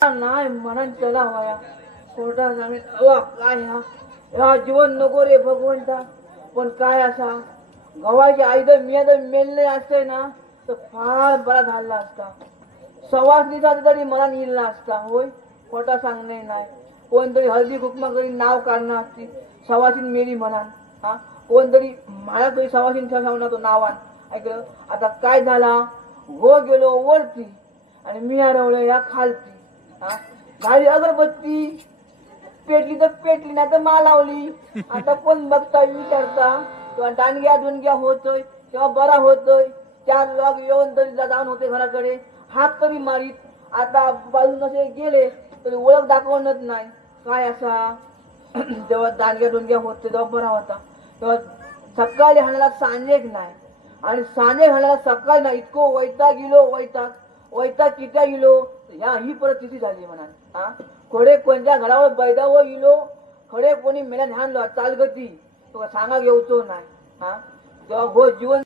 नाही म्हणून चला वाया कोर्टा सांगेल अवा काय ह्या जीवन नको रे भगवंता. पण काय असा गव्हाची आई जर मी जर मेलले असते ना तर फार बरा झाला असता. सवासणीचा तरी मला निघला असता. होय खोटा सांगणे नाही. कोणतरी हळदी कुकमा करी नाव काढणार असती सवासीन मेली म्हणान. हा कोणतरी माझ्या तरी सवासीन सांगणार तो नावान ऐकलं. आता काय झाला हो गेलो वरती आणि मी हरवलो या खालती. हा झाली अगरबत्ती पेटली तर पेटली नाही तर मा लावली. आता कोण बघता विचारता किंवा दांडग्या दुंडग्या होतोय तेव्हा बरा होतोय. चार लोक येऊन तरी जाऊन होते घराकडे हात तरी मारीत. आता बाजून असे गेले तरी ओळख दाखवणच नाही. काय असा जेव्हा दांडग्या दुंडग्या होते तेव्हा बरा होता. तेव्हा सकाळी हाणाला सांजेक नाही आणि सांजे हाणाला सकाळी नाही. इतकं वैताग गेलो वैताग कित्या गेलो ह्या ही परिस्थिती झाली म्हणा. हा खडे कोणत्या घरावर बैदावर गेलो खडे कोणी मेला ध्यान चालगती तो सांगा घेऊचो नाही. हा जेव्हा हो जीवन